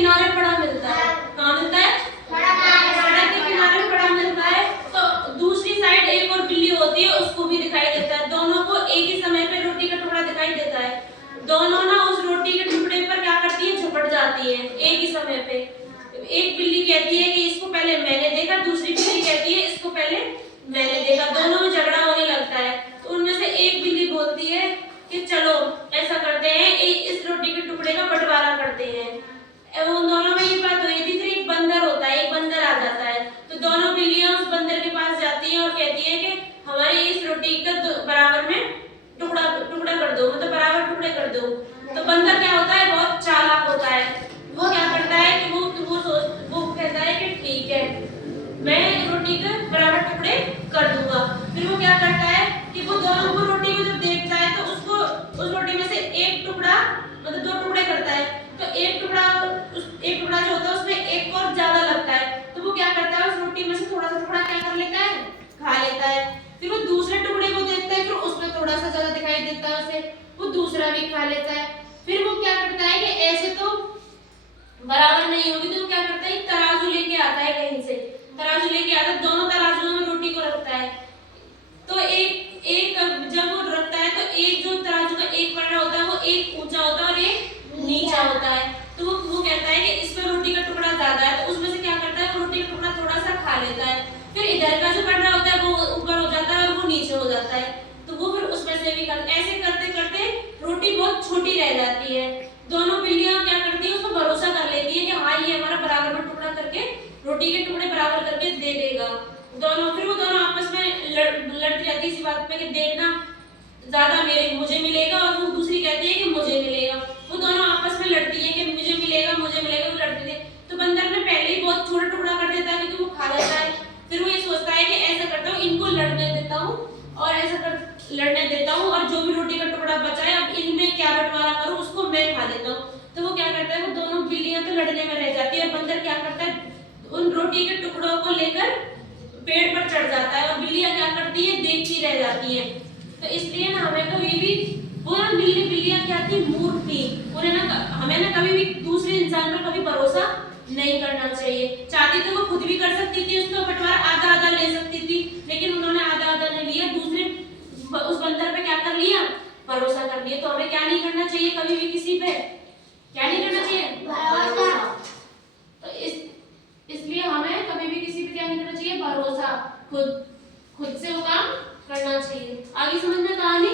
किनारे पड़ा मिलता है। कहाँ मिलता है? सड़क के किनारे पड़ा मिलता है। तो दूसरी साइड एक और बिल्ली होती है, उसको भी दिखाई देता है। दोनों को एक ही समय पे रोटी का टुकड़ा दिखाई देता है। दोनों ना उस रोटी के टुकड़े पर क्या करती है? झपट जाती है एक ही समय पे। एक बिल्ली कहती है कि इसको पहले मैंने देखा, दूसरी बिल्ली कहती है इसको पहले मैंने देखा। दोनों में झगड़ा होने लगता है। तो उनमें से एक बिल्ली बोलती है कि चलो ऐसा करते हैं, इस रोटी के टुकड़े का बंटवारा करते हैं। उन दोनों में ये बात हुई थी। फिर एक बंदर होता है, एक बंदर आ जाता है। तो दोनों बिल्लियां उस बंदर के पास जाती हैं और कहती है कि हमारी इस रोटी का बराबर में टुकड़ा कर दो, मतलब बराबर टुकड़े कर दो। तो बंदर क्या होता है? बहुत चालाक होता है। वो क्या करता है कि वो कहता है कि ठीक है, मैं रोटी के बराबर टुकड़े कर दूंगा। फिर वो क्या करता है कि वो दोनों को रोटी को जब देखता है तो उसको उस रोटी में से एक टुकड़ा, मतलब 2 टुकड़े करता है। तो एक टुकड़ा जो होता है उसमें एक और ज्यादा लगता है। तो वो क्या करता है? उस रोटी में से थोड़ा सा टुकड़ा क्या कर लेता है? खा लेता है। फिर वो दूसरे टुकड़े को देखता है, फिर उसमें थोड़ा सा ज्यादा दिखाई देता है उसे, वो दूसरा भी खा लेता है। फिर वो क्या करता है कि ऐसे तो बराबर नहीं होगी, तो वो क्या करता है? एक तराजू लेके आता है कहीं से। तराजू लेके आता है, दोनों तराजुओं में रोटी को रखता है। तो एक जब वो रखता है तो एक जो तराजू का एक पन्ना होता है वो एक ऊंचा होता है और एक नीचा होता है। तो वो कहता है कि इसमें रोटी का टुकड़ा ज्यादा है, तो उसमें से क्या करता है? वो रोटी का टुकड़ा थोड़ा सा खा लेता है। फिर इधर का जो पन्ना होता है वो ऊपर हो जाता है और वो नीचे हो जाता है। तो वो फिर उसमें से भी ऐसे करते करते रोटी बहुत छोटी रह जाती है। दोनों बिल्लियां क्या करती है? उसको भरोसा कर लेती है कि हाँ ये हमारा बराबर में टुकड़ा करके रोटी के टुकड़े बराबर करके दे देगा। फिर वो दोनों आपस में लड़ती रहती है इसी बात पे कि देखना ज्यादा मुझे मिलेगा, और वो दूसरी कहती है कि मुझे मिलेगा। वो दोनों आपस में लड़ती है कि मुझे मिलेगा, वो लड़ती है। तो बंदर ने पहले ही बहुत छोटा टुकड़ा कर देता है क्योंकि वो खा लेता है। फिर वो ये सोचता है कि ऐसा करता हूँ, इनको लड़ने देता हूँ और जो भी रोटी का टुकड़ा बचा है अब इनमें क्या बंटवारा करूँ, उसको मैं खा लेता हूँ। तो वो क्या करता है? वो दोनों बिल्लियां तो लड़ने में रह जाती है और बंदर क्या करता है? उन रोटी के टुकड़ों को लेकर पेड़ पर चढ़ जाता है और बिल्लियां क्या करती है? देखती रह जाती है। तो इसलिए ना हमें कभी भी वो ना बिल्लियां क्या थी? मूर्ख थी। उन्हें ना हमें ना कभी भी दूसरे इंसान पर कभी भरोसा नहीं करना चाहिए। चाहती तो वो खुद भी कर सकती थी, उसका बंटवारा आधा आधा ले सकती थी, लेकिन उन्होंने आधा आधा नहीं लिया, दूसरे उस बंदर पे क्या कर लिया? भरोसा कर लिया। तो हमें क्या नहीं करना चाहिए कभी भी किसी पे? क्या नहीं करना चाहिए? भरोसा। तो इसलिए हमें कभी भी किसी पे क्या नहीं करना चाहिए? भरोसा। खुद से वो काम करना चाहिए। आगे समझ में कहानी?